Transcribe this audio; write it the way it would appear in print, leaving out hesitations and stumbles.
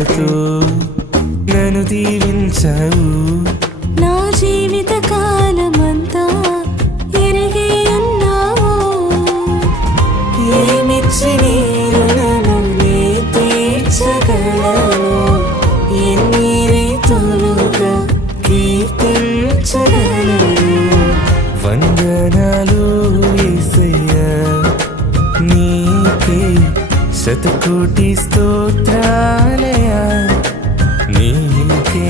కృపతో నన్ను దీవించావు. నా జీవిత కాలమంతా ఎరిగి ఉన్నావు. ఏమిచ్చి నీ రుణము నే తీర్చగలను, ఎన్ని రీతులుగా కీర్తించగలను. వందనాలు యేసయ్యా, నీకే శతకోటి స్తోత్రాలయా, నీకే